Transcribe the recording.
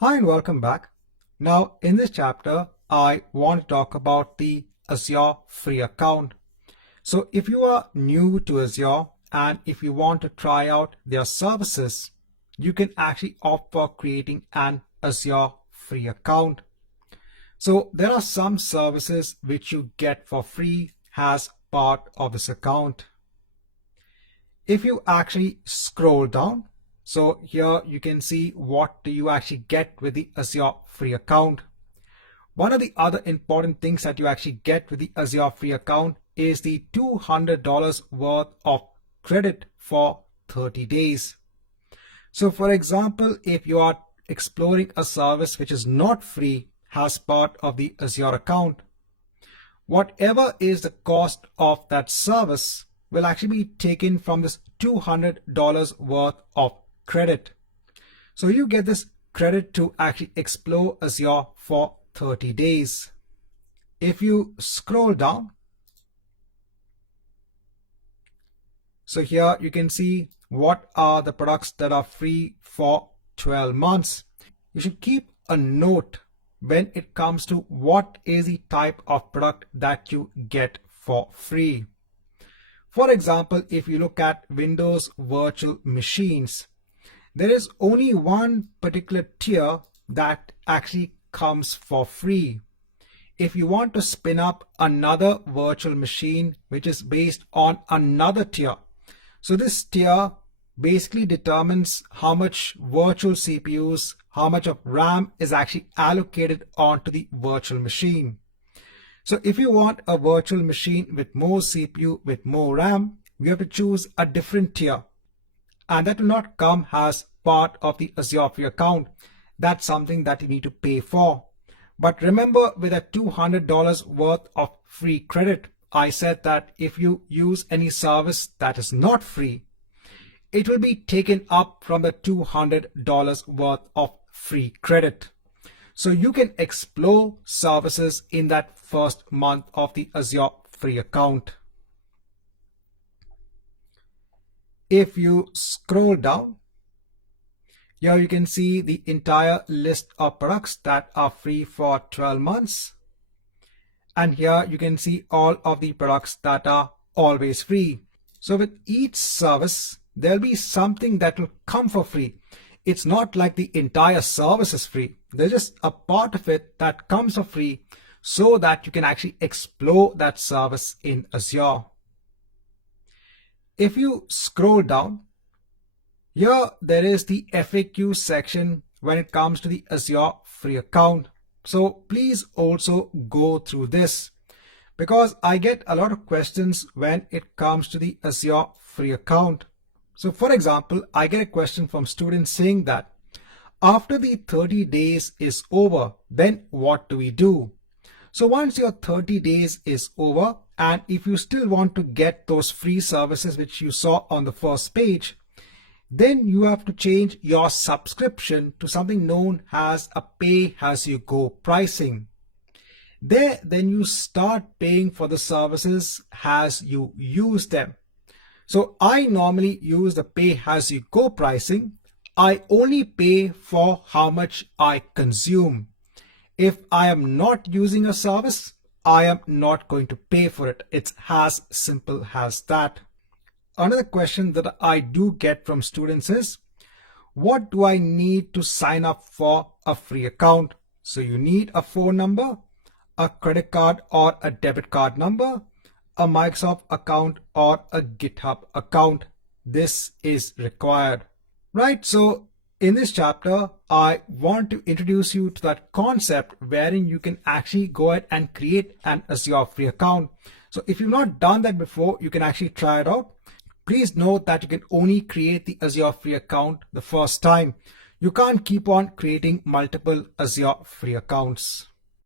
Hi and welcome back. Now in this chapter, I want to talk about the Azure free account. So if you are new to Azure and if you want to try out their services, you can actually opt for creating an Azure free account. So there are some services which you get for free as part of this account. If you actually scroll down, so here you can see what do you actually get with the Azure free account. One of the other important things that you actually get with the Azure free account is the $200 worth of credit for 30 days. So for example, if you are exploring a service which is not free as part of the Azure account, whatever is the cost of that service will actually be taken from this $200 worth of credit. So you get this credit to actually explore Azure for 30 days. If you scroll down, so here you can see what are the products that are free for 12 months. You should keep a note when it comes to what is the type of product that you get for free. For example, if you look at Windows virtual machines, there is only one particular tier that actually comes for free. If you want to spin up another virtual machine which is based on another tier, so this tier basically determines how much virtual CPUs, how much of RAM is actually allocated onto the virtual machine. So if you want a virtual machine with more CPU, with more RAM, you have to choose a different tier. And that will not come as part of the Azure free account. That's something that you need to pay for. But remember, with a $200 worth of free credit, I said that if you use any service that is not free, it will be taken up from the $200 worth of free credit. So you can explore services in that first month of the Azure free account. If you scroll down, here you can see the entire list of products that are free for 12 months. And here you can see all of the products that are always free. So with each service, there'll be something that will come for free. It's not like the entire service is free. There's just a part of it that comes for free so that you can actually explore that service in Azure. If you scroll down, here there is the FAQ section when it comes to the Azure free account. So please also go through this because I get a lot of questions when it comes to the Azure free account. So for example, I get a question from students saying that after the 30 days is over, then what do we do? So once your 30 days is over, and if you still want to get those free services which you saw on the first page, then you have to change your subscription to something known as a pay-as-you-go pricing. There, then you start paying for the services as you use them. So I normally use the pay-as-you-go pricing. I only pay for how much I consume. If I am not using a service, I am not going to pay for it. It's as simple as that. Another question that I do get from students is, what do I need to sign up for a free account? So you need a phone number, a credit card or a debit card number, a Microsoft account or a GitHub account. This is required, right? So in this chapter, I want to introduce you to that concept wherein you can actually go ahead and create an Azure free account. So if you've not done that before, you can actually try it out. Please note that you can only create the Azure free account the first time. You can't keep on creating multiple Azure free accounts.